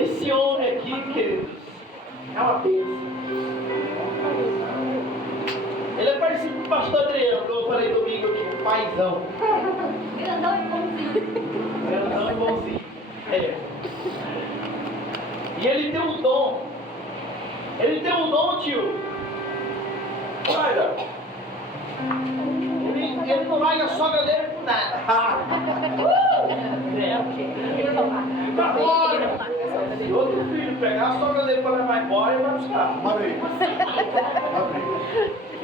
Esse homem aqui, queridos, é uma bênção. Ele é parecido com o pastor Adriano, que eu falei domingo aqui, um paizão. Grandão e bonzinho. Grandão e bonzinho. É. E ele tem um dom. Ele tem um dom, tio. Olha. Ele não larga a sogra dele por nada. Se outro filho pegar a sogra dele para levar embora, ele vai buscar. Uma vez.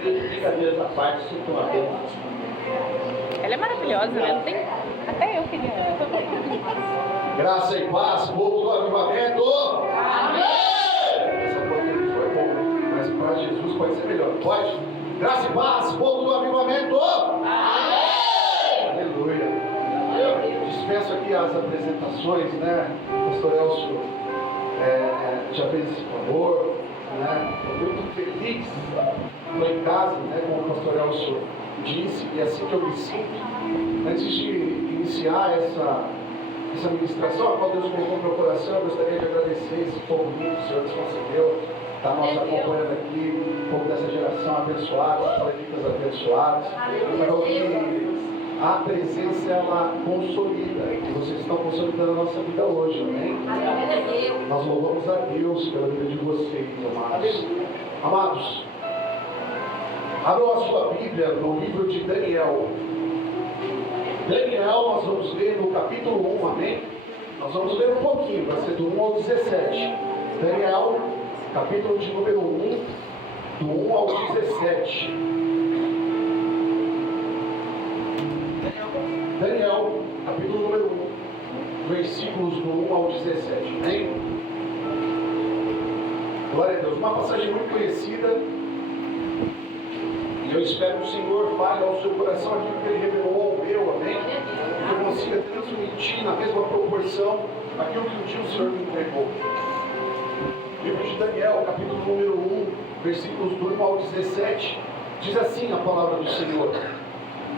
Brincadeira essa parte, sinto uma bênção. Ela é maravilhosa, né? Não tem... Até eu queria. Graça e paz, povo do avivamento. Amém! Essa porcaria foi boa, mas para Jesus pode ser melhor. Pode? Graça e paz, povo do avivamento. Amém! Aleluia. Eu dispenso aqui as apresentações, né? O pastor Elcio já fez esse favor, né? Estou muito feliz. Estou em casa, né? Como o pastor Elcio disse, e é assim que eu me sinto. Antes de iniciar essa ministração, a qual Deus colocou no meu coração, eu gostaria de agradecer esse povo lindo que o Senhor nos concedeu, está nos acompanhando aqui, um pouco dessa geração abençoada, palestinas abençoadas. Então, que a presença ela consolida, e vocês estão consolidando a nossa vida hoje, amém? Nós louvamos a Deus pela vida de vocês, amados. Amados, abram a sua Bíblia no livro de Daniel. Daniel, nós vamos ler no capítulo 1, amém? Nós vamos ler um pouquinho, vai ser do 1 ao 17. Daniel, capítulo de número 1, do 1 ao 17. Daniel, capítulo número 1, versículos do 1 ao 17, amém? Glória a Deus, uma passagem muito conhecida. E eu espero que o Senhor fale ao seu coração aquilo que Ele revelou ao meu, amém? Que eu consiga transmitir na mesma proporção aquilo que um dia o Senhor me entregou. Livro de Daniel, capítulo número 1, versículos do 1 ao 17, diz assim a palavra do Senhor.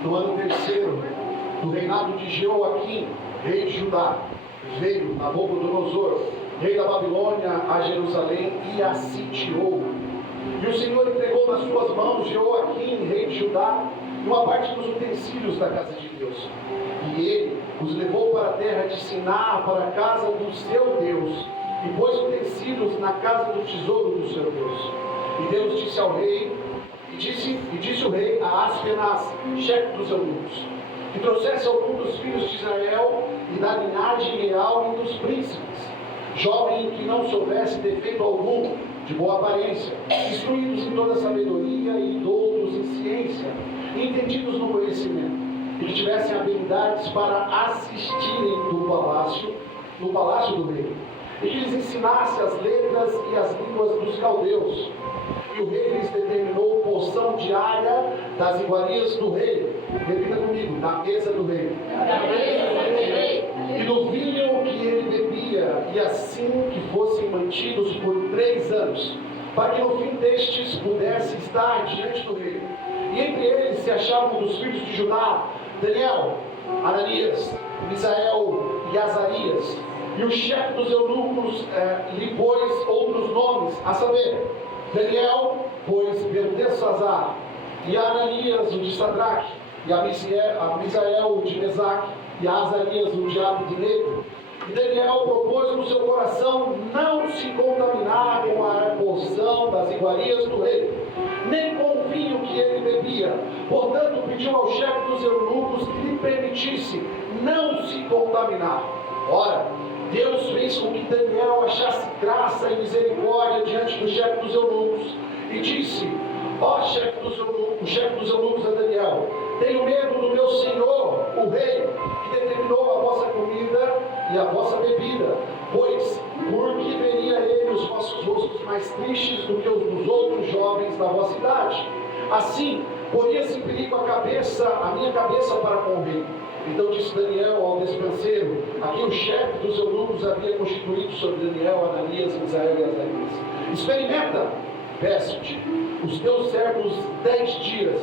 No ano terceiro do reinado de Jeoaquim, rei de Judá, veio Nabucodonosor, rei da Babilônia, a Jerusalém e a sitiou. E o Senhor entregou nas suas mãos Jeoaquim, rei de Judá, e uma parte dos utensílios da casa de Deus. E ele os levou para a terra de Siná, para a casa do seu Deus, e pôs utensílios na casa do tesouro do seu Deus. E Deus disse ao rei, e disse o rei a Aspenaz, chefe dos eunucos, que trouxesse algum dos filhos de Israel e da linhagem real e dos príncipes, jovem que não soubesse defeito algum, de boa aparência, instruídos em toda sabedoria e doutos em ciência, e entendidos no conhecimento, e que tivessem habilidades para assistirem no palácio do rei, e que lhes ensinasse as letras e as línguas dos caldeus. E o rei lhes determinou porção diária das iguarias do rei. Repita comigo, na mesa do rei. E do vinho que ele bebia, e assim que fossem mantidos por 3 anos, para que no fim destes pudesse estar diante do rei. E entre eles se achavam dos filhos de Judá, Daniel, Ananias, Misael e Azarias. E o chefe dos eunucos lhe pôs outros nomes, a saber, Daniel, pois Beltesazar, e Ananias, o de Sadraque, e a Misael, o de Mesaque, e a Azarias, o de Abednego. E Daniel propôs no seu coração não se contaminar com a porção das iguarias do rei, nem com o vinho que ele bebia. Portanto, pediu ao chefe dos eunucos que lhe permitisse não se contaminar. Ora, Deus fez com que Daniel achasse graça e misericórdia diante do chefe dos eunucos, e disse: ó chefe dos eunucos a Daniel, tenho medo do meu senhor, o rei, que determinou a vossa comida e a vossa bebida, pois porque veria ele os vossos rostos mais tristes do que os dos outros jovens da vossa idade. Assim, poria-se em perigo a minha cabeça para com o rei. Então disse Daniel ao despenseiro, a quem o chefe dos eunucos havia constituído sobre Daniel, Ananias, Misael e Azarias: experimenta, peço-te, os teus servos 10 dias,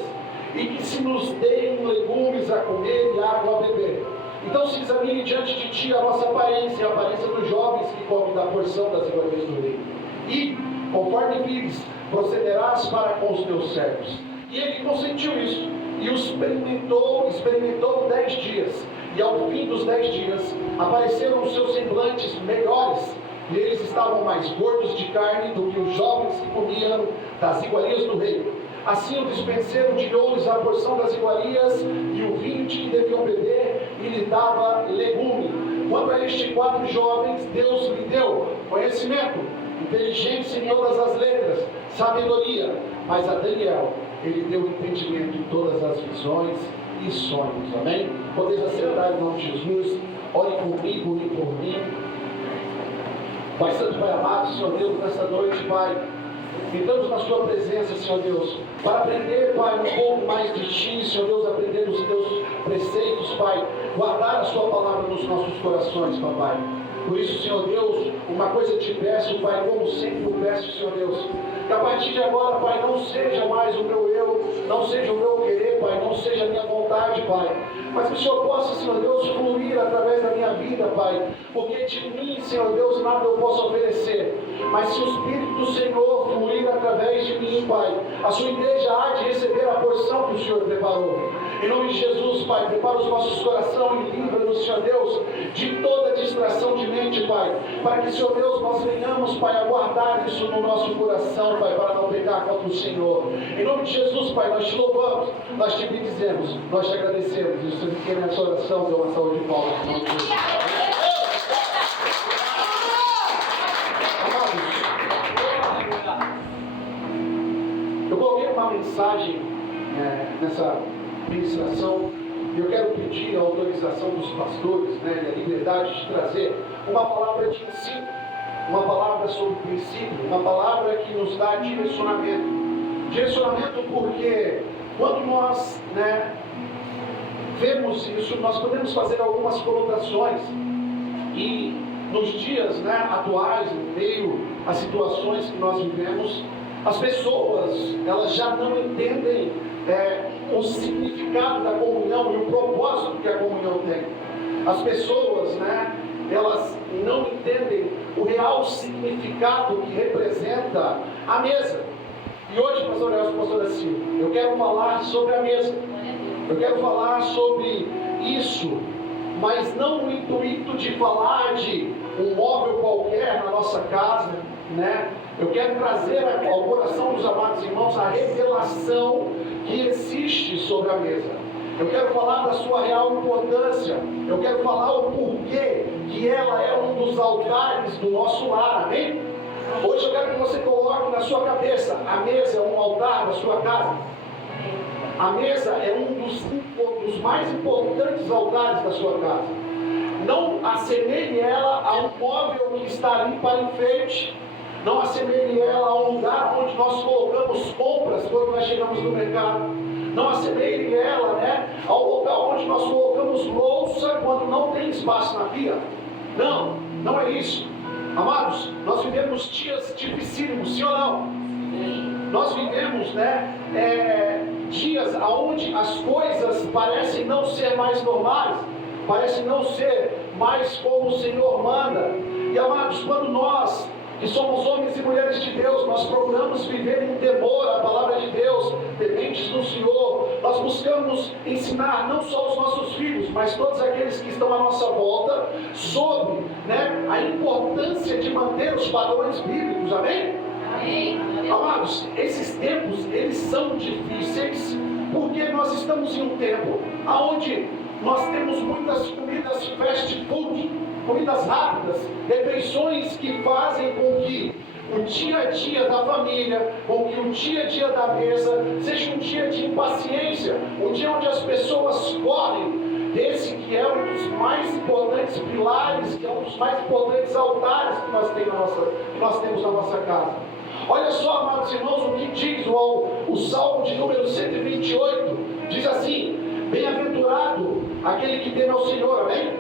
e que se nos deem legumes a comer e água a beber. Então se examine diante de ti a nossa aparência, a aparência dos jovens que comem da porção das iguarias do rei. E, conforme vives, procederás para com os teus servos. E ele consentiu isso, e o experimentou 10 dias. E ao fim dos 10 dias, apareceram os seus semblantes melhores, e eles estavam mais gordos de carne do que os jovens que comiam das iguarias do rei. Assim o dispenseiro tirou-lhes a porção das iguarias e o vinho de que deviam beber, e lhe dava legume. Quanto a estes 4 jovens, Deus lhe deu conhecimento, inteligência em todas as letras, sabedoria. Mas a Daniel, ele deu entendimento em todas as visões e sonhos. Amém? Podeis acertar em nome de Jesus. Ore comigo e por mim. Pai Santo, Pai amado, Senhor Deus, nessa noite, Pai, entramos na Sua presença, Senhor Deus, para aprender, Pai, um pouco mais de Ti, Senhor Deus, aprender os Teus preceitos, Pai, guardar a Sua palavra nos nossos corações, Papai. Por isso, Senhor Deus, uma coisa eu te peço, Pai, como sempre eu peço, Senhor Deus, que a partir de agora, Pai, não seja mais o meu eu, não seja o meu querer, Pai, não seja a minha vontade, Pai, mas que o Senhor possa, Senhor Deus, fluir através da minha vida, Pai, porque de mim, Senhor Deus, nada eu posso oferecer, mas se o Espírito do Senhor fluir através de mim, Pai, a sua igreja há de receber a porção que o Senhor preparou. Em nome de Jesus, Pai, prepara os nossos corações e livra-nos, Senhor Deus, de toda distração de mente, Pai, para que, Senhor Deus, nós venhamos, Pai, a guardar isso no nosso coração, Pai, para não pecar contra o Senhor. Em nome de Jesus, Pai, nós te louvamos, nós te bendizemos, nós te agradecemos. E o Senhor que nessa oração deu uma salva de palmas. Em nome de Jesus. Eu coloquei uma mensagem nessa ministração, e eu quero pedir a autorização dos pastores, a liberdade de trazer uma palavra de ensino, uma palavra sobre princípio, uma palavra que nos dá direcionamento. Direcionamento porque quando nós vemos isso, nós podemos fazer algumas conotações, e nos dias atuais, em meio às situações que nós vivemos, as pessoas, elas já não entendem o significado da comunhão e o propósito que a comunhão tem. As pessoas, elas não entendem o real significado que representa a mesa. E hoje, pastor Nelson, pastor Silvio, eu quero falar sobre a mesa. Eu quero falar sobre isso, mas não no intuito de falar de um móvel qualquer na nossa casa, Eu quero trazer ao coração dos amados irmãos a revelação que existe sobre a mesa. Eu quero falar da sua real importância. Eu quero falar o porquê que ela é um dos altares do nosso lar, amém? Hoje eu quero que você coloque na sua cabeça: a mesa é um altar da sua casa. A mesa é um dos mais importantes altares da sua casa. Não assemelhe ela a um móvel que está ali para enfeite. Não assemelhe ela a um lugar onde nós colocamos compras quando nós chegamos no mercado. Não assemelhe ela, ao local onde nós colocamos louça quando não tem espaço na pia. Não, não é isso. Amados, nós vivemos dias dificílimos, sim ou não? Nós vivemos, dias onde as coisas parecem não ser mais normais, parecem não ser mais como o Senhor manda. E amados, quando nós, que somos homens e mulheres de Deus, nós procuramos viver em temor à palavra de Deus, tementes do Senhor, nós buscamos ensinar não só os nossos filhos, mas todos aqueles que estão à nossa volta, sobre a importância de manter os padrões bíblicos, amém? Amém. Amados, esses tempos, eles são difíceis, porque nós estamos em um tempo onde nós temos muitas comidas fast food, comidas rápidas, refeições que fazem com que o dia a dia da família, com que o dia a dia da mesa seja um dia de impaciência, um dia onde as pessoas correm desse que é um dos mais importantes pilares, que é um dos mais importantes altares que nós temos na nossa casa. Olha só, amados irmãos, o que diz o Salmo de número 128, diz assim: bem-aventurado aquele que teme ao Senhor, amém?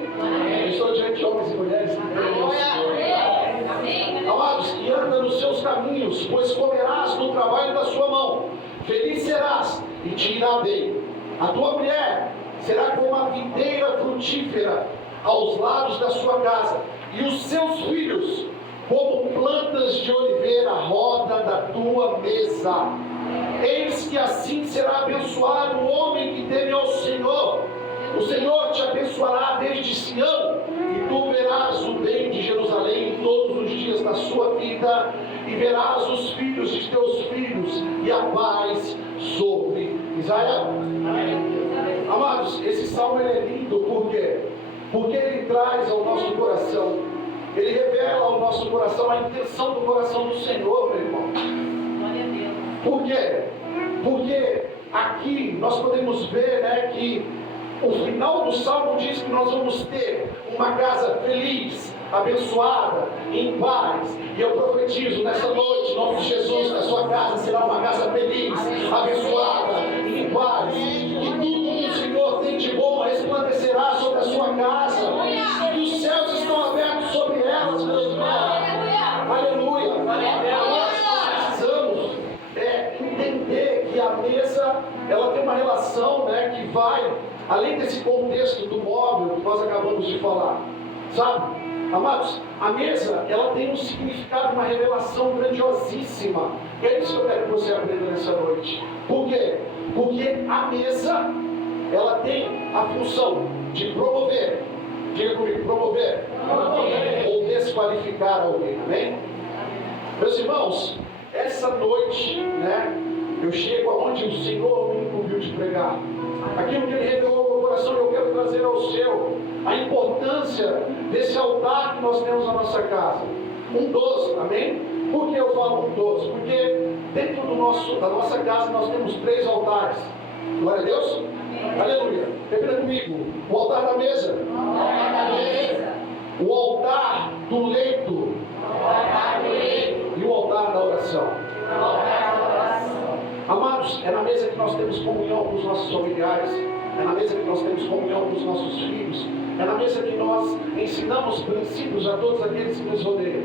Eu estou diante de homens e mulheres que temem ao Senhor. Amados, e anda nos seus caminhos, pois comerás do trabalho da sua mão. Feliz serás e te irá bem. A tua mulher será como a videira frutífera aos lados da sua casa, e os seus filhos como plantas de oliveira à roda da tua mesa. Eis que assim será abençoado o homem que teme ao Senhor. O Senhor te abençoará desde Sião, e tu verás o bem de Jerusalém todos os dias da sua vida, e verás os filhos de teus filhos, e a paz sobre Israel. Amados, esse salmo é lindo, por quê? Porque ele traz ao nosso coração, ele revela ao nosso coração a intenção do coração do Senhor, meu irmão. Glória a Deus. Por quê? Porque aqui nós podemos ver, né, que o final do salmo diz que nós vamos ter uma casa feliz, abençoada, em paz. E eu profetizo nessa noite, em nome de Jesus, que a sua casa será uma casa feliz, abençoada, em paz. E tudo que o Senhor tem de bom resplandecerá sobre a sua casa. E os céus estão abertos sobre elas, meus irmãos. Aleluia. Nós precisamos entender que a mesa, ela tem uma relação, né, que vai além desse contexto do móvel que nós acabamos de falar, sabe? Amados, a mesa, ela tem um significado, uma revelação grandiosíssima. E é isso que eu quero que você aprenda nessa noite. Por quê? Porque a mesa, ela tem a função de promover, diga comigo, promover, ou desqualificar alguém, amém? Meus irmãos, essa noite, né, eu chego aonde o Senhor me incumbiu de pregar. Aquilo que Ele revelou ao meu coração, eu quero trazer ao seu. A importância desse altar que nós temos na nossa casa. Um dos, amém? Por que eu falo um dos? Porque dentro da nossa casa nós temos 3 altares. Glória a Deus? Amém. Aleluia. Repita comigo. O altar da mesa. O altar da mesa. O altar do leito. O altar do leito. E o altar da oração. O altar da oração. Amados, é na mesa que nós temos comunhão com os nossos familiares. É na mesa que nós temos comunhão com os nossos filhos. É na mesa que nós ensinamos princípios a todos aqueles que nos rodeiam.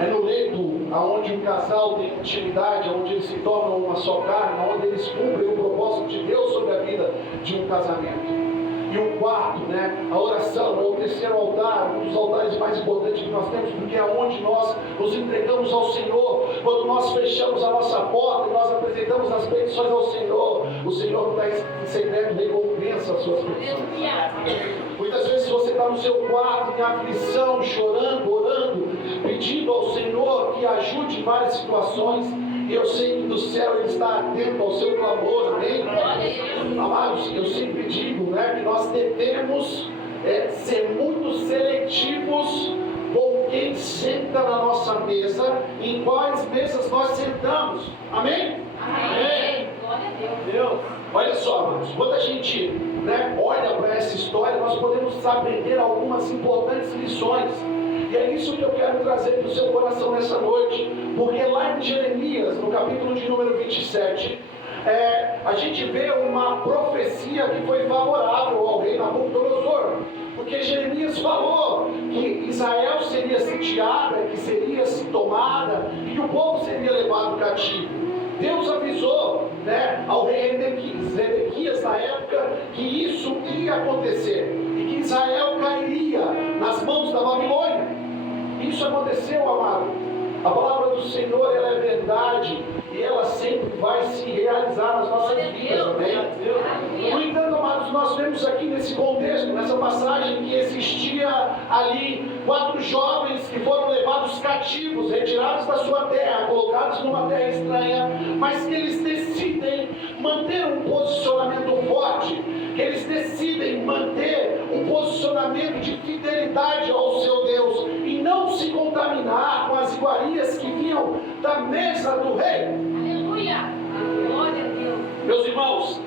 É no leito onde um casal tem intimidade, onde eles se tornam uma só carne, onde eles cumprem o propósito de Deus sobre a vida de um casamento. E o quarto, né, a oração, é o terceiro altar, um dos altares mais importantes que nós temos, porque é onde nós nos entregamos ao Senhor. Quando nós fechamos a nossa porta e nós apresentamos as petições ao Senhor, o Senhor que está em secreto recompensa as suas petições. Muitas vezes você está no seu quarto, em aflição, chorando, orando, pedindo ao Senhor que ajude em várias situações. E eu sei que do céu Ele está atento ao seu clamor, amém? Amados, eu sempre digo, né, que nós devemos ser muito seletivos com quem senta na nossa mesa, em quais mesas nós sentamos, amém? Amém. Glória a Deus. Olha só, amados, quando a gente, né, olha para essa história, nós podemos aprender algumas importantes lições. E é isso que eu quero trazer para o seu coração nessa noite, porque lá em Jeremias, no capítulo de número 27, a gente vê uma profecia que foi favorável ao rei Nabucodonosor, porque Jeremias falou que Israel seria sitiada, que seria tomada e que o povo seria levado cativo. Deus avisou, né, ao rei Zedequias na época que isso ia acontecer e que Israel cairia nas mãos da Babilônia. Isso aconteceu, amado. A palavra do Senhor, ela é verdade e ela sempre vai se realizar nas nossas vidas, amém? No entanto, amados, nós vemos aqui nesse contexto, nessa passagem, que existia ali 4 jovens que foram levados cativos, retirados da sua terra, colocados numa terra estranha, mas que eles decidem manter um posicionamento forte, que eles decidem manter um posicionamento de fidelidade ao seu Deus e não se contaminar com as iguarias que vinham da mesa do rei. Aleluia. Glória a Deus. Meus irmãos,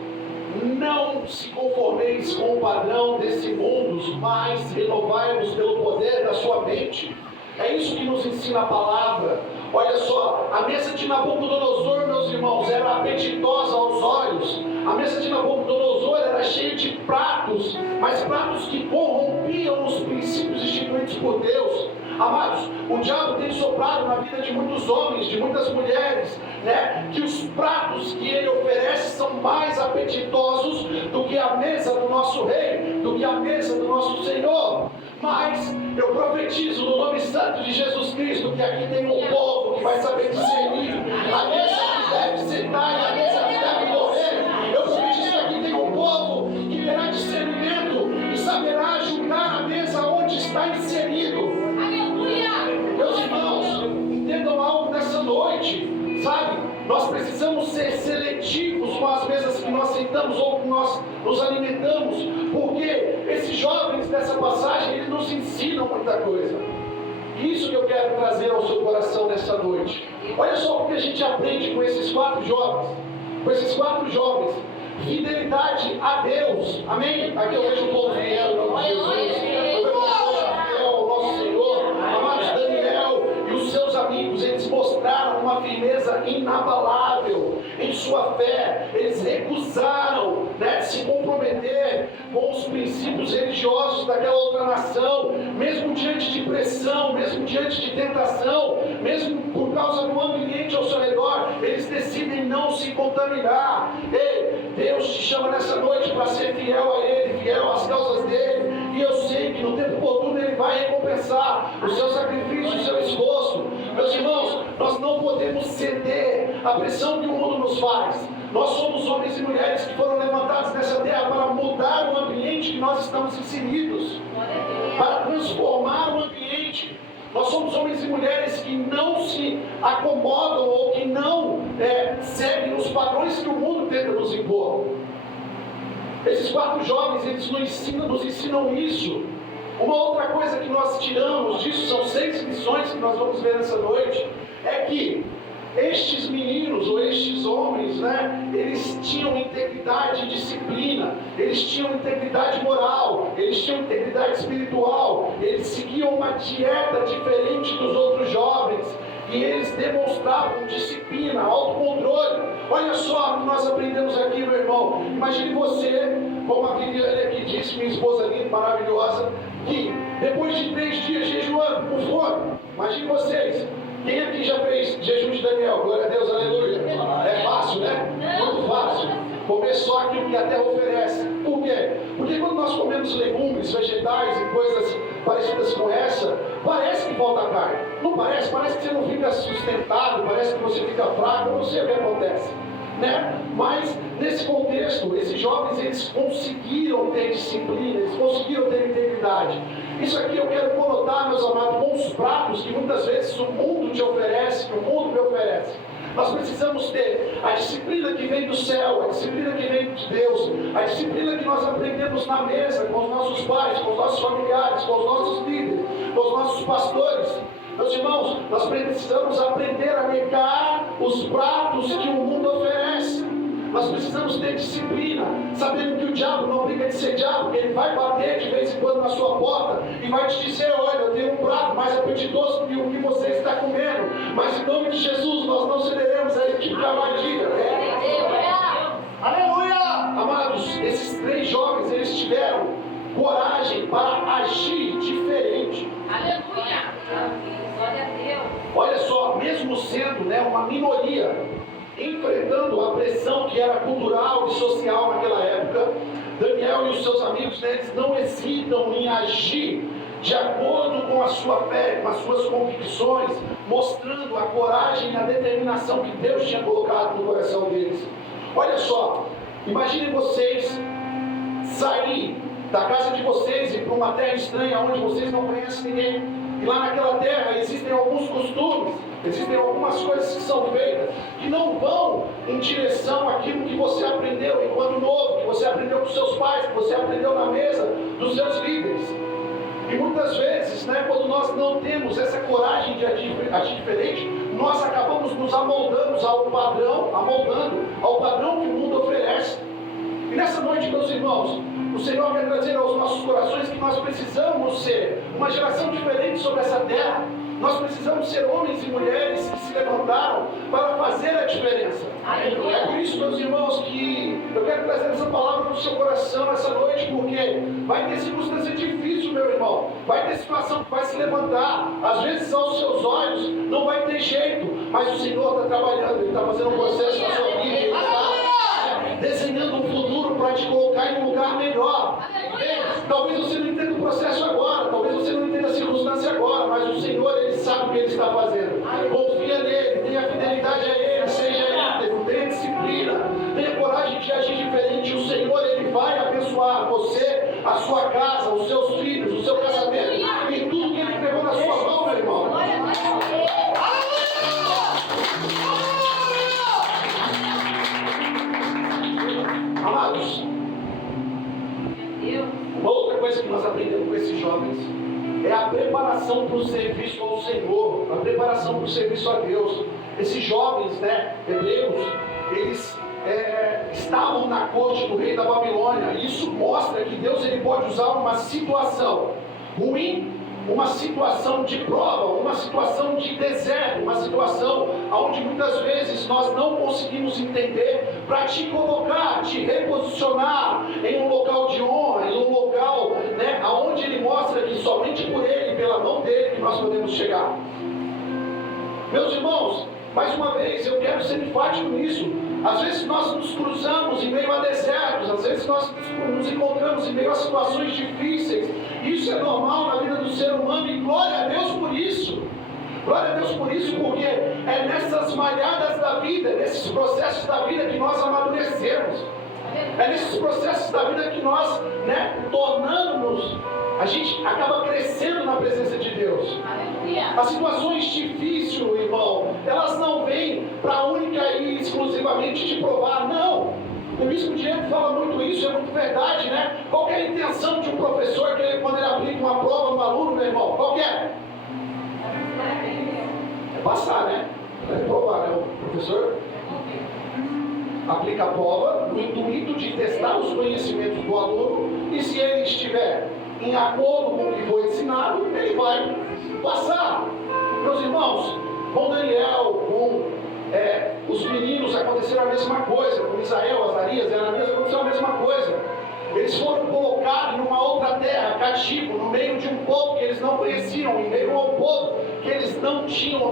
não se conformeis com o padrão desse mundo, mas renovai-vos pelo poder da sua mente. É isso que nos ensina a palavra. Olha só, a mesa de Nabucodonosor, meus irmãos, era apetitosa aos olhos. A mesa de Nabucodonosor era cheia de pratos, mas pratos que corrompiam os princípios instituídos por Deus. Amados, o diabo tem soprado na vida de muitos homens, de muitas mulheres, né? Que os pratos que ele oferece são mais apetitosos do que a mesa do nosso rei, do que a mesa do nosso Senhor. Mas eu profetizo no nome santo de Jesus Cristo que aqui tem um povo que vai saber discernir a mesa que deve sentar e a mesa que deve morrer. Eu profetizo que aqui tem um povo que terá discernimento e saberá julgar a mesa onde está inserido. Aleluia! Meus irmãos, entendam algo nessa noite, sabe? Nós precisamos ser seletivos com as mesas que nós sentamos ou que nós nos alimentamos, porque esses jovens dessa passagem, eles nos ensinam muita coisa. Isso que eu quero trazer ao seu coração nessa noite. Olha só o que a gente aprende com esses 4 jovens. Com esses 4 jovens. Fidelidade a Deus. Amém? Aqui eu vejo o povo fiel em nome de Jesus. Eu vejo o povo fiel ao nosso Senhor. Amados, Daniel e os seus amigos, eles mostraram uma firmeza inabalável em sua fé. Eles recusaram, né, se comprometer com os princípios religiosos daquela outra nação, mesmo diante de pressão, mesmo diante de tentação, mesmo por causa do ambiente ao seu redor, eles decidem não se contaminar. Ei, Deus te chama nessa noite para ser fiel a Ele, fiel às causas dEle, e eu sei que no tempo oportuno Ele vai recompensar o seu sacrifício, o seu esforço. Meus irmãos, nós não podemos ceder à pressão que o mundo nos faz. Nós somos homens e mulheres que foram levantados nessa terra para mudar o ambiente que nós estamos inseridos, para transformar o ambiente. Nós somos homens e mulheres que não se acomodam ou que não seguem os padrões que o mundo tenta nos impor. Esses 4 jovens, eles nos ensinam isso. Uma outra coisa que nós tiramos disso, são 6 lições que nós vamos ver nessa noite, é que estes meninos ou estes homens, né, eles tinham integridade e disciplina, eles tinham integridade moral, eles tinham integridade espiritual, eles seguiam uma dieta diferente dos outros jovens e eles demonstravam disciplina, autocontrole. Olha só o que nós aprendemos aqui, meu irmão. Imagine você, como a Viviane aqui disse, minha esposa linda, maravilhosa, que depois de 3 dias jejuando, com fome, imagine vocês. Quem aqui já fez jejum de Daniel? Glória a Deus, aleluia. É fácil, né? Muito fácil. Comer só aquilo que a terra oferece. Por quê? Porque quando nós comemos legumes, vegetais e coisas parecidas com essa, parece que falta carne. Não parece? Parece que você não fica sustentado, parece que você fica fraco, eu não sei o que acontece. Né? Mas nesse contexto, esses jovens, eles conseguiram ter disciplina, eles conseguiram ter integridade. Isso aqui eu quero conotar, meus amados, com os pratos que muitas vezes o mundo te oferece, que o mundo me oferece. Nós precisamos ter a disciplina que vem do céu, a disciplina que vem de Deus, a disciplina que nós aprendemos na mesa, com os nossos pais, com os nossos familiares, com os nossos líderes, com os nossos pastores. Meus irmãos, nós precisamos aprender a negar os pratos que o mundo oferece. Nós precisamos ter disciplina, sabendo que o diabo não briga de ser diabo, ele vai bater de vez em quando na sua porta e vai te dizer: olha, eu tenho um prato mais apetitoso do que o que você está comendo, mas em nome de Jesus nós não cederemos a esse tipo de armadilha. Aleluia! Amados, esses 3 jovens, eles tiveram coragem para agir diferente. Aleluia! Glória a Deus! Olha só, mesmo sendo, né, uma minoria, enfrentando a pressão que era cultural e social naquela época, Daniel e os seus amigos, né, eles não hesitam em agir de acordo com a sua fé, com as suas convicções, mostrando a coragem e a determinação que Deus tinha colocado no coração deles. Olha só, imaginem vocês sair da casa de vocês e para uma terra estranha onde vocês não conhecem ninguém. E lá naquela terra existem alguns costumes, existem algumas coisas que são feitas que não vão em direção àquilo que você aprendeu enquanto novo, que você aprendeu com seus pais, que você aprendeu na mesa dos seus líderes. E muitas vezes, né, quando nós não temos essa coragem de agir diferente, nós acabamos nos amoldando ao padrão que o mundo oferece. E nessa noite, meus irmãos, o Senhor quer trazer aos nossos corações que nós precisamos ser uma geração diferente sobre essa terra, Nós precisamos ser homens e mulheres que se levantaram para fazer a diferença. É por isso, meus irmãos, que eu quero trazer essa palavra no seu coração essa noite, porque vai ter circunstância difícil, meu irmão. Vai ter situação que vai se levantar. Às vezes, aos seus olhos, não vai ter jeito, mas o Senhor está trabalhando, Ele está fazendo um processo na sua vida, Ele está desenhando um futuro para te colocar em um lugar melhor. Talvez você não entenda o processo agora, talvez você não entenda a circunstância agora, mas o Senhor, Ele sabe o que Ele está fazendo. Confia nele, tenha fidelidade a Ele, seja íntegro, tenha disciplina, tenha coragem de agir diferente. O Senhor, Ele vai abençoar você, a sua casa, os seus filhos, o seu casamento e tudo que Ele pegou na sua mão, meu irmão. Amados, uma outra coisa que nós aprendemos com esses jovens é a preparação para o serviço ao Senhor, a preparação para o serviço a Deus. Esses jovens, hebreus, eles estavam na corte do rei da Babilônia. Isso mostra que Deus, Ele pode usar uma situação ruim, uma situação de prova, uma situação de deserto, uma situação onde muitas vezes nós não conseguimos entender, para te colocar, te reposicionar em um local de honra, em um local, onde Ele mostra que somente por Ele, pela mão dEle, que nós podemos chegar. Meus irmãos, mais uma vez, eu quero ser enfático nisso. Às vezes nós nos cruzamos em meio a desertos, às vezes nós nos encontramos em meio a situações difíceis. Isso é normal na vida do ser humano e glória a Deus por isso. Glória a Deus por isso, porque é nessas malhadas da vida, nesses processos da vida que nós amadurecemos. É nesses processos da vida que nós, tornamos-nos, a gente acaba crescendo na presença de Deus. As situações difíceis, irmão, elas não vêm para única e exclusivamente te provar, não. O bispo Diego fala muito isso, é muito verdade, Qual é a intenção de um professor quando ele aplica uma prova no aluno, meu irmão? Qual que é? É passar, É provar, O professor aplica a prova no intuito de testar os conhecimentos do aluno, e se ele estiver em acordo com o que foi ensinado, ele vai passar. Meus irmãos, com Daniel, com os meninos aconteceu a mesma coisa, com Israel, Azarias, Ananias, aconteceu a mesma coisa. Eles foram colocados numa outra terra, cativo, no meio de um povo que eles não conheciam, em meio ao povo que eles não tinham,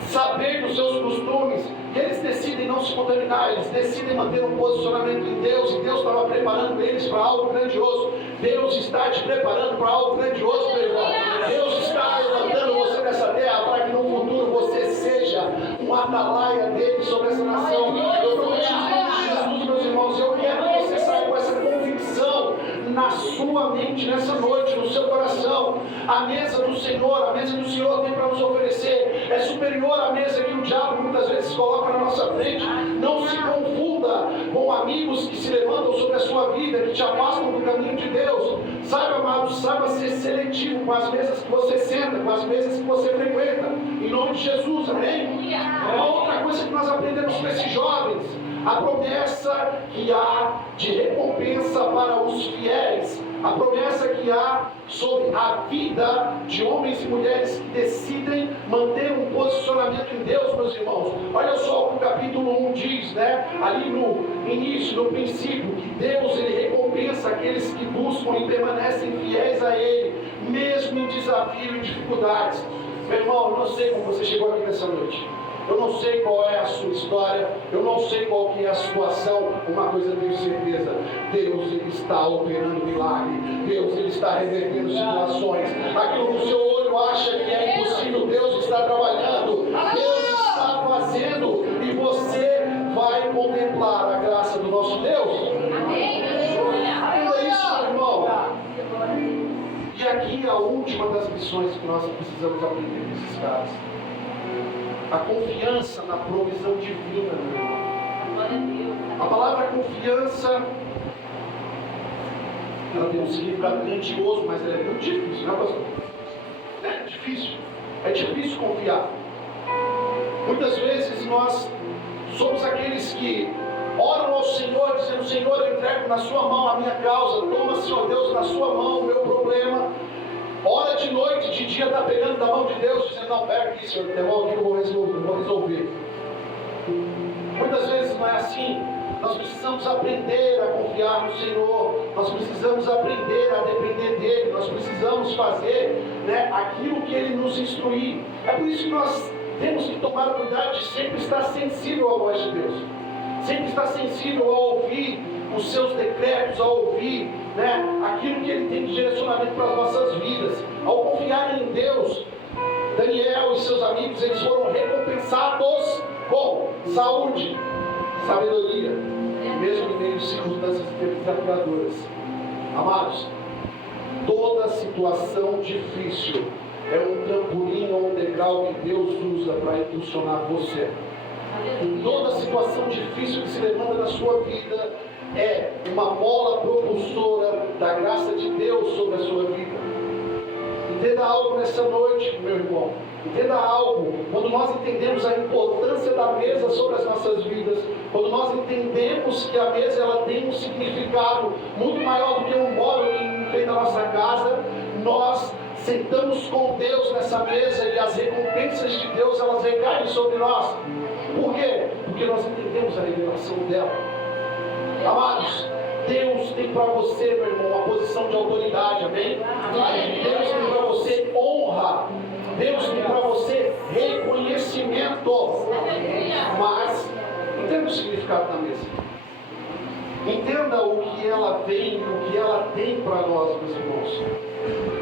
saber dos seus costumes. E eles decidem não se contaminar, eles decidem manter um posicionamento em Deus, e Deus estava preparando eles para algo grandioso. Deus está te preparando para algo grandioso, meu irmão. Deus está levantando você nessa terra para que no futuro você seja um atalaia dele sobre essa nação. Eu prometi em nome de Jesus, meus irmãos, eu quero que você saia com essa convicção na sua mente nessa noite, no seu coração. A mesa do Senhor tem para nos oferecer, é superior à mesa que o diabo muitas vezes coloca na nossa frente. Não se confunda com amigos que se levantam sobre a sua vida, que te afastam do caminho de Deus. Saiba, amados, saiba ser seletivo com as mesas que você senta, com as mesas que você frequenta, em nome de Jesus, amém? Uma outra coisa que nós aprendemos com esses jovens, a promessa que há de recompensa para os fiéis, a promessa que há sobre a vida de homens e mulheres que decidem manter um posicionamento em Deus, meus irmãos. Olha só o que o capítulo 1 diz, ali no início, no princípio, que Deus, Ele recompensa aqueles que buscam e permanecem fiéis a Ele, mesmo em desafio e dificuldades. Meu irmão, eu não sei como você chegou aqui nessa noite. Eu não sei qual é a sua história, eu não sei qual que é a situação. Uma coisa eu tenho certeza: Deus, Ele está operando milagre. Deus, Ele está revertendo situações. Aquilo que o seu olho acha que é impossível, Deus está trabalhando, Deus está fazendo, e você vai contemplar a graça do nosso Deus. Entenda isso, meu irmão. E aqui a última das lições que nós precisamos aprender desses caras: a confiança na provisão divina, meu irmão. A palavra confiança, ela tem um significado grandioso, mas ela é muito difícil, não é, pastor? É difícil confiar. Muitas vezes nós somos aqueles que oram ao Senhor, dizendo: Senhor, eu entrego na sua mão a minha causa, toma, Senhor Deus, na sua mão o meu problema. Ora de noite, de dia está pegando da mão de Deus, dizendo, não, pega aqui, Senhor, devolve aqui que eu vou resolver. Muitas vezes não é assim. Nós precisamos aprender a confiar no Senhor, nós precisamos aprender a depender dEle, nós precisamos fazer, né, aquilo que Ele nos instruir. É por isso que nós temos que tomar cuidado de sempre estar sensível à voz de Deus, sempre estar sensível a ouvir os seus decretos, a ouvir, né, aquilo que Ele tem de direcionamento para as nossas vidas. Ao confiar em Deus, Daniel e seus amigos, eles foram recompensados com saúde, sabedoria, mesmo em meio a circunstâncias desafiadoras. Amados, toda situação difícil é um trampolim ou um degrau que Deus usa para impulsionar você. Toda situação difícil que se levanta na sua vida é uma mola propulsora da graça de Deus sobre a sua vida. Entenda algo nessa noite, meu irmão. Entenda algo. Quando nós entendemos a importância da mesa sobre as nossas vidas, quando nós entendemos que a mesa ela tem um significado muito maior do que um móvel que enfeita a nossa casa, nós sentamos com Deus nessa mesa e as recompensas de Deus elas recaem sobre nós. Por quê? Porque nós entendemos a revelação dela. Amados, Deus tem para você, meu irmão, uma posição de autoridade, amém? Deus tem para você honra. Deus tem para você reconhecimento. Mas, entenda o significado da mesa. Entenda o que ela vem, o que ela tem para nós, meus irmãos.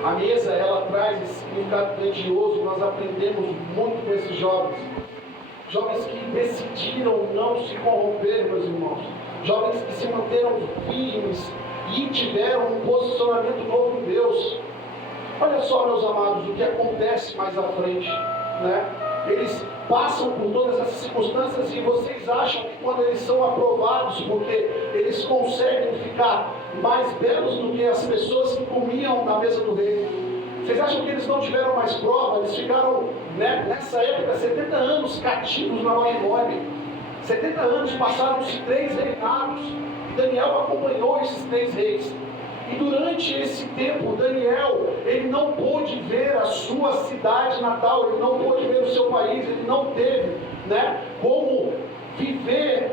A mesa, ela traz esse significado grandioso. Nós aprendemos muito com esses jovens. Jovens que decidiram não se corromper, meus irmãos. Jovens que se manteram firmes e tiveram um posicionamento novo em Deus. Olha só, meus amados, o que acontece mais à frente, né? Eles passam por todas essas circunstâncias e vocês acham que quando eles são aprovados, porque eles conseguem ficar mais belos do que as pessoas que comiam na mesa do rei, vocês acham que eles não tiveram mais prova? Eles ficaram, né, nessa época, 70 anos cativos na Babilônia. 70 anos, passaram-se 3 reinados. Daniel acompanhou esses 3 reis. E durante esse tempo, Daniel, ele não pôde ver a sua cidade natal, ele não pôde ver o seu país, ele não teve, né, como viver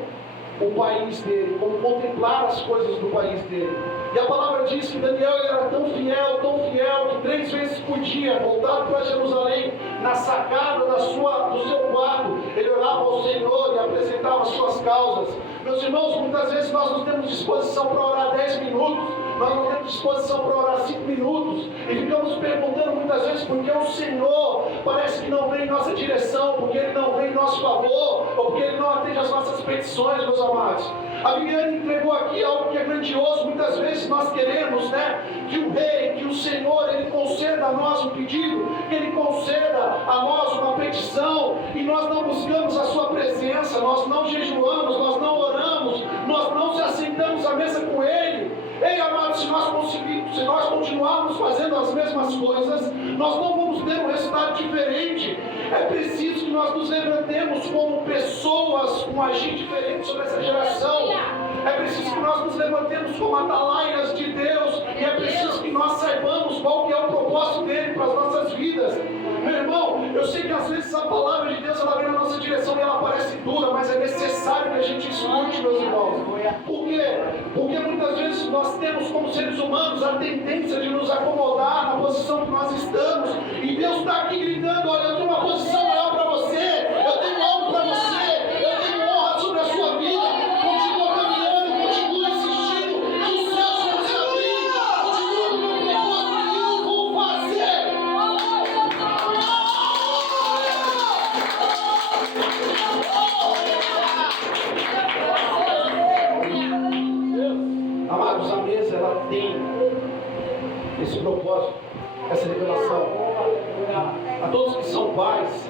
o país dele, como contemplar as coisas do país dele. E a palavra diz que Daniel era tão fiel, que 3 vezes por dia, voltado para Jerusalém, na sacada do seu quarto, ele orava ao Senhor e apresentava as suas causas. Meus irmãos, muitas vezes nós não temos disposição para orar 10 minutos, nós não temos disposição para orar 5 minutos, e ficamos perguntando muitas vezes por que o Senhor parece que não vem em nossa direção, porque Ele não vem em nosso favor, ou porque Ele não atende às nossas petições, meus amados. A Viviane entregou aqui algo que é grandioso. Muitas vezes nós queremos, né, que o Rei, que o Senhor, Ele conceda a nós um pedido, que Ele conceda a nós uma petição, e nós não buscamos a Sua presença, nós não jejuamos, nós não oramos, nós não se assentamos à mesa com Ele. Ei, amados, se nós continuarmos fazendo as mesmas coisas, nós não vamos ter um resultado diferente. É preciso que nós nos levantemos como pessoas com agir diferente sobre essa geração. É preciso que nós nos levantemos como atalaias de Deus. E é preciso que nós saibamos qual que é o propósito dele para as nossas vidas. Meu irmão, eu sei que às vezes a palavra de Deus ela vem na nossa direção e ela parece dura, mas é necessário que a gente escute, meus irmãos. Por quê? Porque muitas vezes nós temos como seres humanos a tendência de nos acomodar na posição que nós estamos. E Deus está aqui gritando: olha, eu tenho uma posição maior para você, eu tenho algo para você, eu tenho honra sobre a sua vida. Continua caminhando, continua insistindo, que os céus vão se abrir, continua com o propósito que eu vou fazer. Amados, a mesa ela tem esse propósito, essa revelação. A todos que são pais,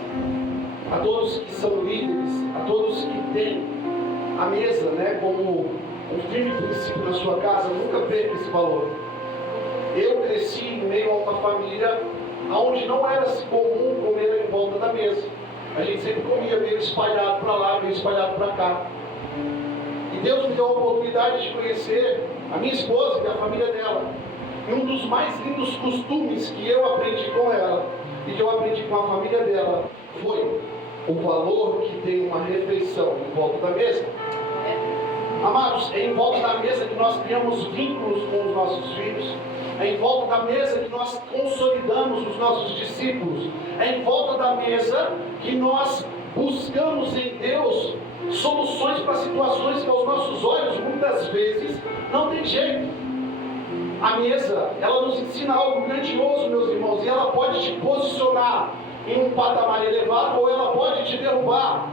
a todos que são líderes, a todos que têm a mesa, né, como um firme princípio na sua casa, nunca perca esse valor. Eu cresci em meio a uma família onde não era comum comer em volta da mesa. A gente sempre comia meio espalhado para lá, meio espalhado para cá. E Deus me deu a oportunidade de conhecer a minha esposa e a família dela. E um dos mais lindos costumes que eu aprendi com ela e que eu aprendi com a família dela foi o valor que tem uma refeição em volta da mesa. Amados, é em volta da mesa que nós criamos vínculos com os nossos filhos. É em volta da mesa que nós consolidamos os nossos discípulos. É em volta da mesa que nós buscamos em Deus soluções para situações que aos nossos olhos muitas vezes não tem jeito. A mesa, ela nos ensina algo grandioso, meus irmãos, e ela pode te posicionar em um patamar elevado ou ela pode te derrubar.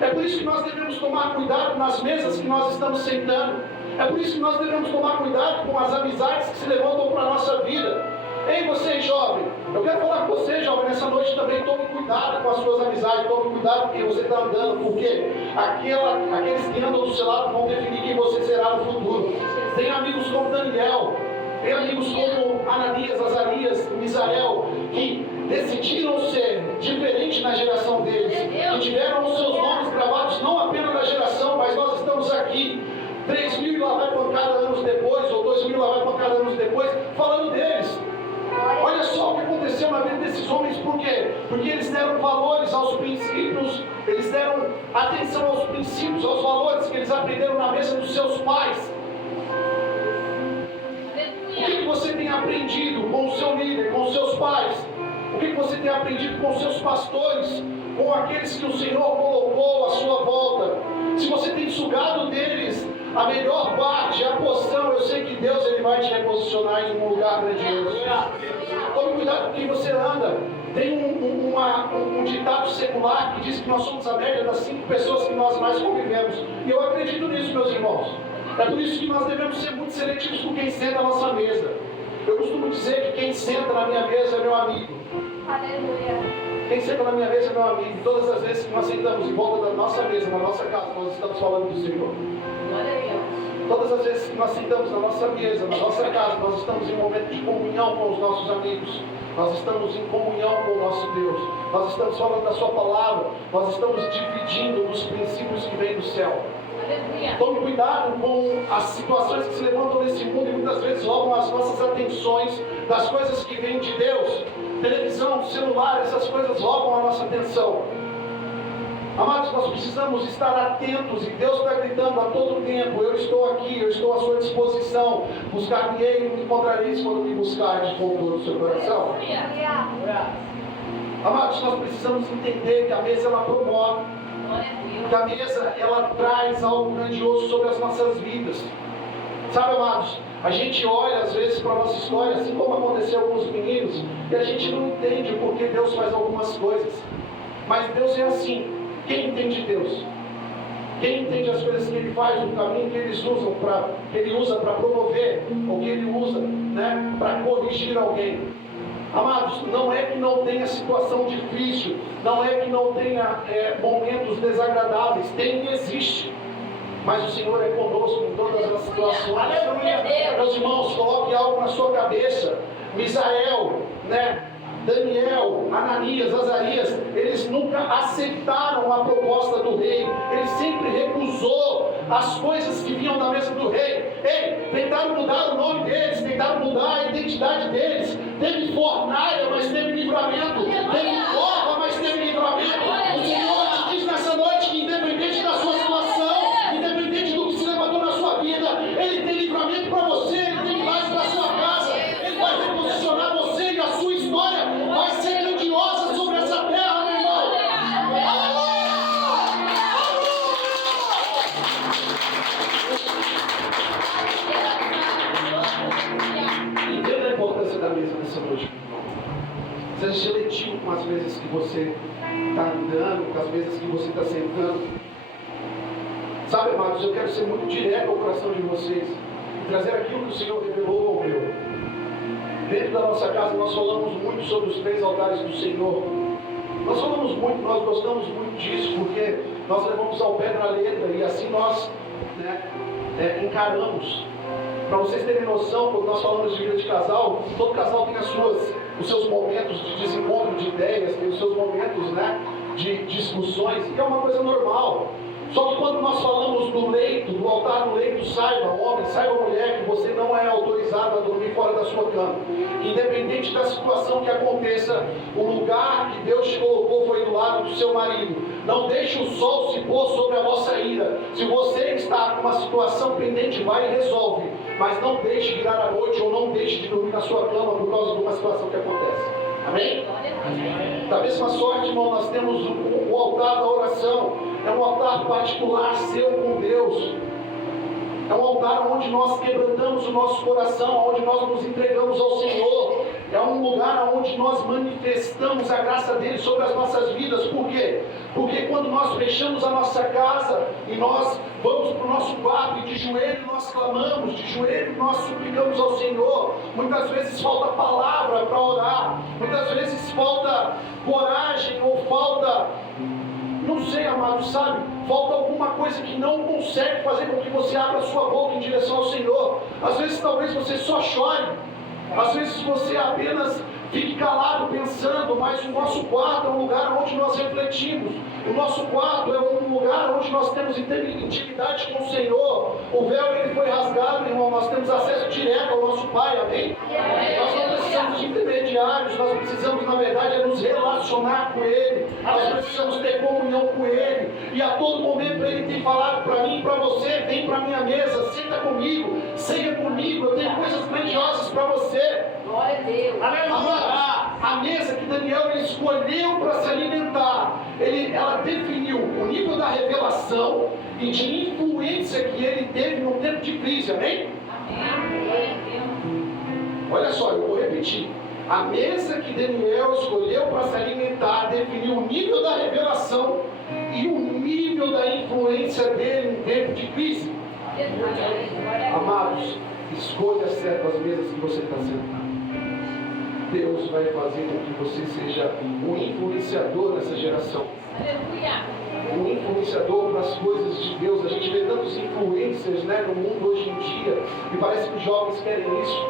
É por isso que nós devemos tomar cuidado nas mesas que nós estamos sentando. É por isso que nós devemos tomar cuidado com as amizades que se levantam para a nossa vida. Ei, você jovem, eu quero falar com você, jovem, nessa noite também. Tome cuidado com as suas amizades, tome cuidado com quem você está andando, porque aqueles que andam do seu lado vão definir quem você será no futuro. Tem amigos como Daniel, tem amigos como Ananias, Azarias, Misael, que decidiram ser diferentes na geração deles, que tiveram os seus nomes gravados não apenas na geração, mas nós estamos aqui 3.000 e lá vai pancada anos depois, ou 2.000 e lá vai pancada anos depois, falando deles. Olha só o que aconteceu na vida desses homens, por quê? Porque eles deram valores aos princípios, eles deram atenção aos princípios, aos valores que eles aprenderam na mesa dos seus pais. O que você tem aprendido com o seu líder, com os seus pais? O que você tem aprendido com os seus pastores, com aqueles que o Senhor colocou à sua volta? Se você tem sugado deles a melhor parte, a porção, eu sei que Deus ele vai te reposicionar em um lugar grandioso. Tome cuidado com quem você anda. Tem um ditado secular que diz que nós somos a média das 5 pessoas que nós mais convivemos. E eu acredito nisso, meus irmãos. É por isso que nós devemos ser muito seletivos com quem senta à nossa mesa. Eu costumo dizer que quem senta na minha mesa é meu amigo. Aleluia. Quem senta na minha mesa é meu amigo. E todas as vezes que nós sentamos em volta da nossa mesa, na nossa casa, nós estamos falando do Senhor. Glória a Deus. Todas as vezes que nós sentamos na nossa mesa, na nossa casa, nós estamos em um momento de comunhão com os nossos amigos. Nós estamos em comunhão com o nosso Deus. Nós estamos falando da sua palavra. Nós estamos dividindo nos princípios que vêm do céu. Aleluia. Tome cuidado com as situações que se levantam nesse mundo e muitas vezes roubam as nossas atenções das coisas que vêm de Deus. Televisão, celular, essas coisas roubam a nossa atenção. Amados, nós precisamos estar atentos e Deus está gritando a todo tempo: eu estou aqui, eu estou à sua disposição. Buscar-me-ei e me encontrareis quando me buscardes com todo o seu coração. Amados, nós precisamos entender que a mesa ela promove, que a mesa ela traz algo grandioso sobre as nossas vidas. Sabe, amados, a gente olha às vezes para a nossa história, assim como aconteceu com os meninos, e a gente não entende o porquê Deus faz algumas coisas. Mas Deus é assim. Quem entende Deus? Quem entende as coisas que Ele faz, o caminho que Ele usa para promover, ou que Ele usa, né, para corrigir alguém? Amados, não é que não tenha situação difícil, não é que não tenha momentos desagradáveis, tem e existe. Mas o Senhor é conosco em todas as situações. Meus irmãos, coloque algo na sua cabeça. Misael, né? Daniel, Ananias, Azarias, eles nunca aceitaram a proposta do rei. Ele sempre recusou as coisas que vinham da mesa do rei. Ei, tentaram mudar o nome deles, tentaram mudar a identidade deles. Teve fornalha, mas teve livramento. Teve cova, mas teve livramento. O Senhor te diz nessa noite que independente da sua situação, independente do que se levantou na sua vida, Ele tem livramento para você, Ele tem milagre para a sua casa. Ele vai reposicionar você e a sua história vai ser grandiosa sobre essa terra, meu irmão. Entenda a importância da mesa nessa noite, meu irmão. Seja seletivo com as mesas que você está andando, com as mesas que você está sentando. Sabe, amados, eu quero ser muito direto ao coração de vocês e trazer aquilo que o Senhor revelou ao meu. Dentro da nossa casa nós falamos muito sobre os 3 altares do Senhor. Nós falamos muito, nós gostamos muito disso, porque nós levamos ao pé da letra e assim nós encaramos. Para vocês terem noção, quando nós falamos de vida de casal, todo casal tem os seus momentos de desencontro de ideias, tem os seus momentos, né, de discussões, e é uma coisa normal. Só que quando nós falamos do leito, do altar no leito, saiba, homem, saiba, mulher, que você não é autorizado a dormir fora da sua cama. Independente da situação que aconteça, o lugar que Deus te colocou foi do lado do seu marido. Não deixe o sol se pôr sobre a vossa ira. Se você está com uma situação pendente, vai e resolve. Mas não deixe virar a noite ou não deixe de dormir na sua cama por causa de uma situação que acontece. Amém? Da mesma sorte, irmão, nós temos o altar da oração. É um altar particular seu com Deus. É um altar onde nós quebrantamos o nosso coração, onde nós nos entregamos ao Senhor. É um lugar onde nós manifestamos a graça dele sobre as nossas vidas. Por quê? Porque quando nós fechamos a nossa casa e nós vamos para o nosso quarto e de joelho nós clamamos, de joelho nós suplicamos ao Senhor, muitas vezes falta palavra para orar, muitas vezes falta coragem ou falta, não sei, amado, sabe? Falta alguma coisa que não consegue fazer com que você abra a sua boca em direção ao Senhor. Às vezes talvez você só chore, às vezes você apenas fique calado pensando, mas o nosso quarto é um lugar onde nós refletimos. O nosso quarto é um lugar onde nós temos intimidade com o Senhor. O véu ele foi rasgado, irmão, nós temos acesso direto ao nosso Pai, amém? Nós não precisamos de intermediários, nós precisamos, na verdade, nos relacionar com Ele. Nós precisamos ter comunhão com Ele. E a todo momento Ele tem falado para mim e para você: vem para a minha mesa, senta comigo, ceia comigo, eu tenho coisas grandiosas para você. Glória a Deus. Amados, a mesa que Daniel ele escolheu para se alimentar, ela definiu o nível da revelação e de influência que ele teve no tempo de crise, amém? Olha só, eu vou repetir. A mesa que Daniel escolheu para se alimentar definiu o nível da revelação e o nível da influência dele no tempo de crise. Amados, escolha certo as mesas que você está sentado. Deus vai fazer com que você seja um influenciador nessa geração. Um influenciador para as coisas de Deus. A gente vê tantos influencers, né, no mundo hoje em dia, e parece que os jovens querem isso,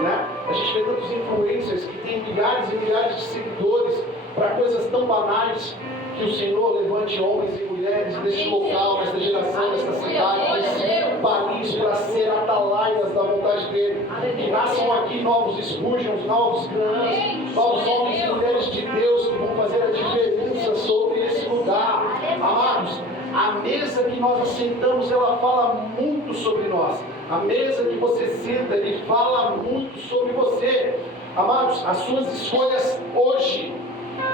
né? A gente vê tantos influencers que têm milhares e milhares de seguidores para coisas tão banais. Que o Senhor levante homens e mulheres neste local, nesta geração, nesta cidade, nesse país, para ser atalaias da vontade dele. Que nasçam aqui novos Spurgeons, novos Grahams, novos homens e mulheres de Deus que vão fazer a diferença sobre esse lugar. Amados, a mesa que nós assentamos, ela fala muito sobre nós. A mesa que você senta, ele fala muito sobre você. Amados, as suas escolhas hoje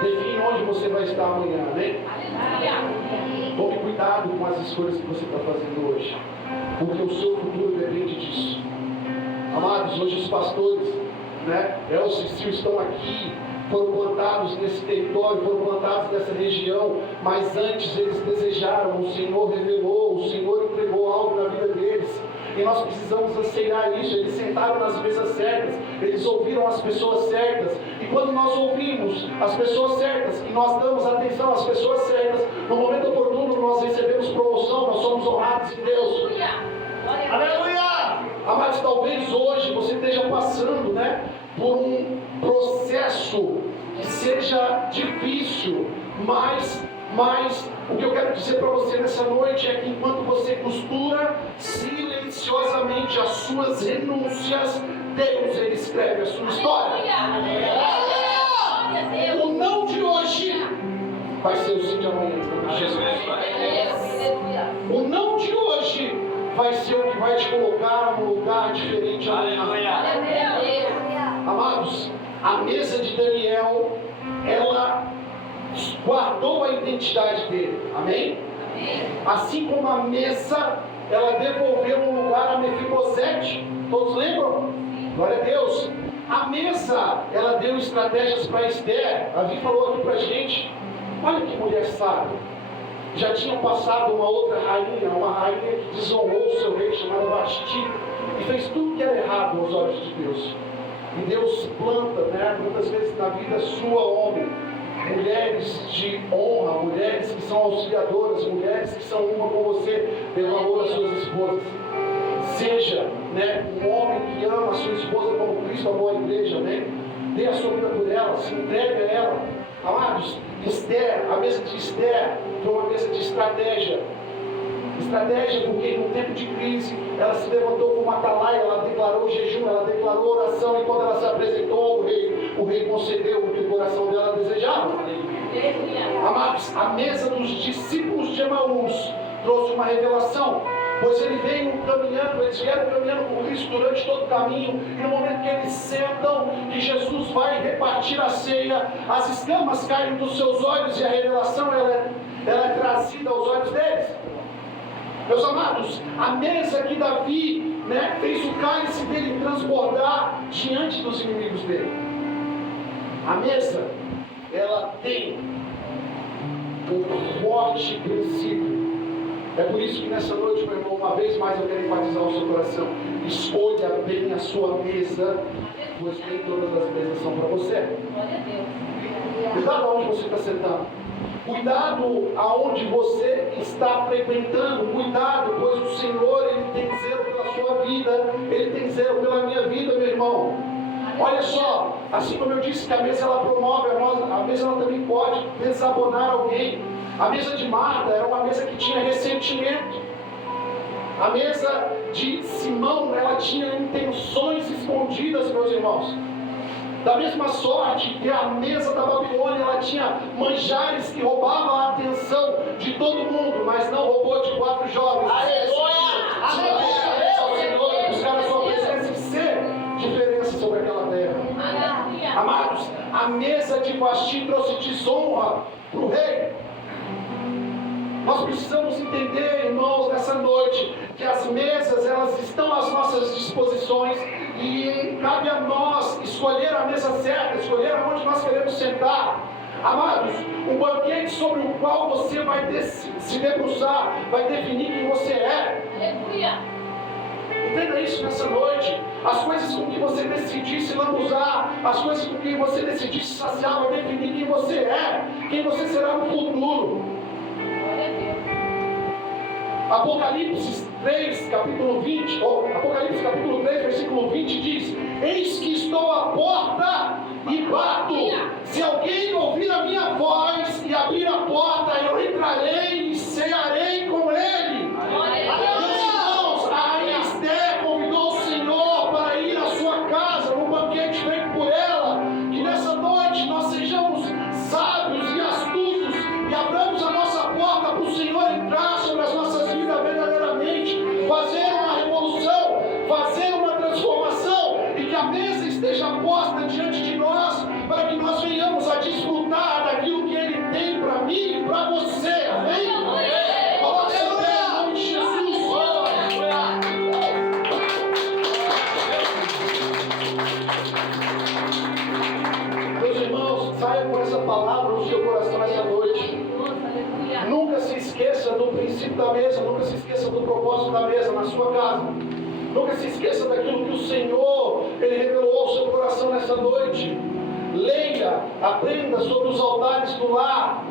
define onde você vai estar amanhã, amém? Tome cuidado com as escolhas que você está fazendo hoje, porque o seu futuro depende disso. Amados, hoje os pastores, né, Elcio e Sil estão aqui, foram plantados nesse território, foram plantados nessa região, mas antes eles desejaram, o Senhor revelou, o Senhor entregou algo na vida deles. E nós precisamos anseiar isso. Eles sentaram nas mesas certas, eles ouviram as pessoas certas. E quando nós ouvimos as pessoas certas e nós damos atenção às pessoas certas, no momento oportuno nós recebemos promoção, nós somos honrados em Deus. Aleluia! Amados, talvez hoje você esteja passando, né, por um processo que seja difícil, mas o que eu quero dizer para você nessa noite é que enquanto você costura silenciosamente as suas renúncias, Deus ele escreve a sua história. O não de hoje vai ser o sim de amanhã, Jesus. O não de hoje vai ser o que vai te colocar num lugar diferente amanhã. Amados, a mesa de Daniel, ela guardou a identidade dele, amém? Assim como a mesa, ela devolveu um lugar a Mefibosete, todos lembram? Glória a Deus. A mesa, ela deu estratégias para Esther. A Vi falou aqui pra gente, olha que mulher sábia. Já tinha passado uma outra rainha, uma rainha que desonrou o seu rei, chamada Vasti, e fez tudo que era errado aos olhos de Deus. E Deus planta, né, muitas vezes na vida sua, homem, mulheres de honra, mulheres que são auxiliadoras, mulheres que são uma com você, dê valor às suas esposas. Seja, né, um homem que ama a sua esposa como Cristo amou a igreja, né? Dê a sua vida por ela, se entregue a ela. Amados, Esther, a mesa de Esther foi uma mesa de estratégia. Estratégia porque no tempo de crise ela se levantou como atalaia, ela declarou jejum, ela declarou oração, e quando ela se apresentou ao rei, o rei concedeu o que o coração dela desejava. Amados, a mesa dos discípulos de Emaús trouxe uma revelação, pois eles vieram caminhando com Cristo durante todo o caminho, e no momento que eles sentam, que Jesus vai repartir a ceia, as escamas caem dos seus olhos e a revelação ela é trazida aos olhos deles. Meus amados, a mesa que Davi fez o cálice dele transbordar diante dos inimigos dele. A mesa, ela tem um forte princípio. É por isso que nessa noite, meu irmão, uma vez mais eu quero enfatizar o seu coração. Escolha bem a sua mesa, pois nem todas as mesas são para você. Cuidado aonde você está sentado. Cuidado aonde você está frequentando. Cuidado, pois o Senhor, Ele tem zelo pela sua vida. Ele tem zelo pela minha vida, meu irmão. Olha só, assim como eu disse que a mesa ela promove, a mesa ela também pode desabonar alguém. A mesa de Marta era uma mesa que tinha ressentimento. A mesa de Simão, ela tinha intenções escondidas, meus irmãos. Da mesma sorte que a mesa da Babilônia, ela tinha manjares que roubavam a atenção de todo mundo, mas não roubou de 4 jovens. Aleluia! Aleluia! Buscar a sua presença e ser diferença sobre aquela terra. Aleluia! Amados, a mesa de Vasti trouxe desonra para o rei. Nós precisamos entender, irmãos, nessa noite, que as mesas, elas estão às nossas disposições e cabe a nós escolher a mesa certa, escolher aonde nós queremos sentar. Amados, um banquete sobre o qual você vai se debruçar, vai definir quem você é. Aleluia! Entenda isso nessa noite. As coisas com que você decidir se lambuzar, as coisas com que você decidir se saciar, vai definir quem você é, quem você será no futuro. Apocalipse 3, capítulo 20, Apocalipse capítulo 3, versículo 20 diz: eis que estou à porta e bato. Se alguém ouvir a minha voz e abrir a porta, eu entrarei e cearei com ele. Meus irmãos, a Esther convidou o Senhor para ir à sua casa, num banquete feito por ela. Que nessa noite nós sejamos sábios e astutos e abramos a nossa porta para o Senhor entrar sobre as nossas vidas verdadeiramente, fazer uma revolução, fazer uma transformação, e que a mesa esteja posta diante de nós, para que nós venhamos a desfrutar daquilo que Ele tem para mim e para você. Amém? Coloque seu pé em nome de Jesus. Meus irmãos, saia com essa palavra no seu coração essa noite. Nunca se esqueça do princípio da mesa, nunca se esqueça do propósito da mesa na sua casa. Nunca se esqueça daquilo que o Senhor, Ele revelou ao seu coração nessa noite. Leia, aprenda sobre os altares do lar.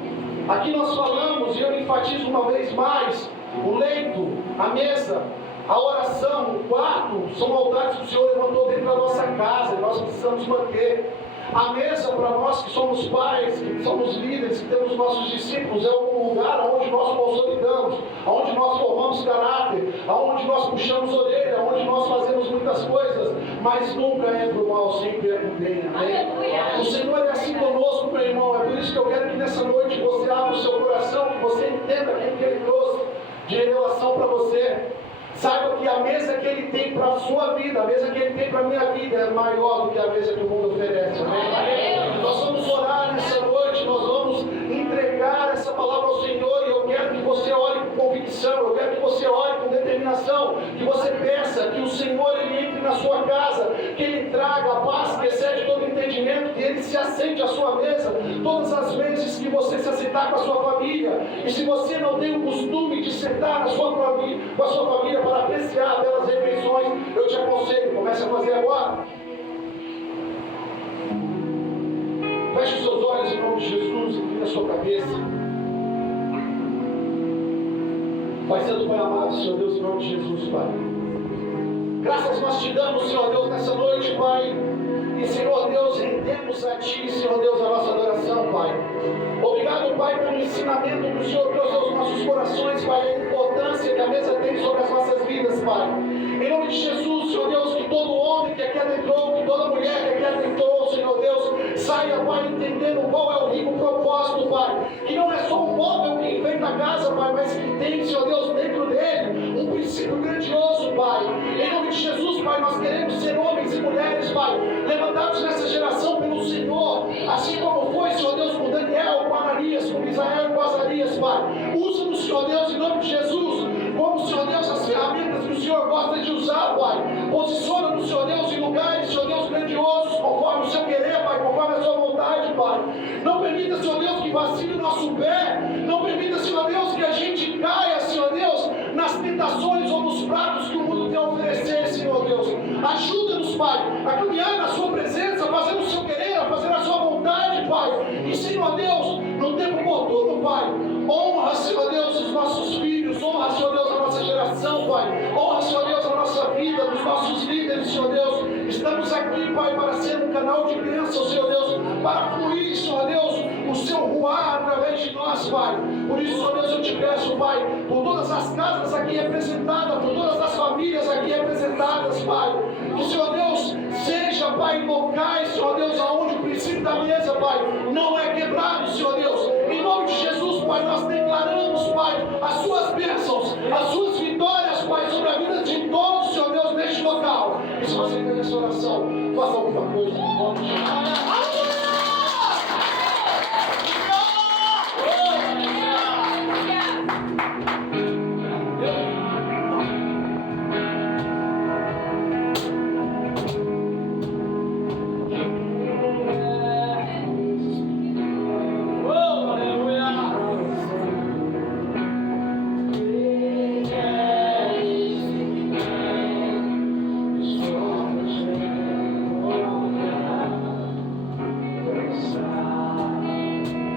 Aqui nós falamos, e eu enfatizo uma vez mais, o leito, a mesa, a oração, o quarto, são altares que o Senhor levantou dentro da nossa casa, e nós precisamos manter. A mesa, para nós que somos pais, que somos líderes, que temos nossos discípulos, é um lugar onde nós consolidamos, onde nós formamos caráter, onde nós puxamos orelha, onde nós fazemos muitas coisas, mas nunca é para o mal, sempre é para o bem. Amém? O Senhor é assim conosco, meu irmão. É por isso que eu quero que nessa noite você abra o seu coração, que você entenda aquilo que Ele trouxe de revelação para você. Saiba que a mesa que Ele tem para a sua vida, a mesa que Ele tem para a minha vida é maior do que a mesa que o mundo oferece. Amém? Nós vamos orar nessa noite, nós vamos entregar essa palavra ao Senhor, e eu quero que você ore com convicção, eu quero que você ore com determinação, que você peça que o Senhor Ele entre na sua casa, que Ele traga a paz que excede todo entendimento, que Ele se assente à sua mesa todas as vezes que você se assentar com a sua família. E se você não tem o costume de sentar com a sua família para apreciar belas refeições, eu te aconselho, comece a fazer agora. Feche os seus olhos em nome de Jesus, inclina a sua cabeça. Pai Santo, Pai amado, Senhor Deus, em nome de Jesus, Pai. Graças nós te damos, Senhor Deus, nessa noite, Pai. E, Senhor Deus, rendemos a Ti, Senhor Deus, a nossa adoração, Pai. Obrigado, Pai, pelo ensinamento que o Senhor trouxe aos nossos corações, Pai, a importância abundância que a mesa tem sobre as nossas vidas, Pai. Em nome de Jesus, Senhor Deus, que todo homem que aqui adentrou, que toda mulher que aqui adentrou, Senhor Deus, saia, Pai, entendendo qual é o rico propósito, Pai. Que não é só um móvel que enfeita a casa, Pai, mas que tem, Senhor Deus, dentro dele um princípio grandioso, Pai. Em nome de Jesus, Pai, nós queremos ser homens e mulheres, Pai, levantados nessa geração pelo Senhor, assim como foi, Senhor Deus, com Daniel, com Ananias, com Misael e com Azarias, Pai. Usa-nos, Senhor Deus, em nome de Jesus, como, Senhor Deus, as ferramentas que o Senhor gosta de usar, Pai. Posiciona-nos, Senhor Deus, em lugares, Senhor Deus, grandiosos, conforme o seu querer, Pai, conforme a sua vontade, Pai. Não permita, Senhor Deus, que vacile o nosso pé. Não permita, Senhor Deus, que a gente caia, Senhor Deus, nas tentações ou nos pratos que o mundo tem a oferecer, Senhor Deus. Ajuda-nos, Pai, a caminhar na sua presença, a fazer o seu querer, a fazer a sua vontade, Pai. E, Senhor Deus, no tempo oportuno, Pai, honra, Senhor Deus, os nossos filhos, honra, Senhor Deus, a nossa geração, Pai. Honra, Senhor Deus, a nossa vida, dos nossos líderes, Senhor Deus. Estamos aqui, Pai, para ser um canal de bênção, Senhor Deus, para fluir, Senhor Deus, o seu ruar através de nós, Pai. Por isso, Senhor Deus, eu te peço, Pai, por todas as casas aqui representadas, por todas as famílias aqui representadas, Pai. Que, Senhor Deus, seja, Pai, locais, Senhor Deus, aonde o princípio da mesa, Pai, não é quebrado, Senhor Deus. Em nome de Jesus, Pai, nós declaramos, Pai, as suas bênçãos, as suas vitórias, Pai, sobre a vida de todos, Senhor Deus, neste local. E se você tem essa oração, faça alguma coisa em nome de Jesus.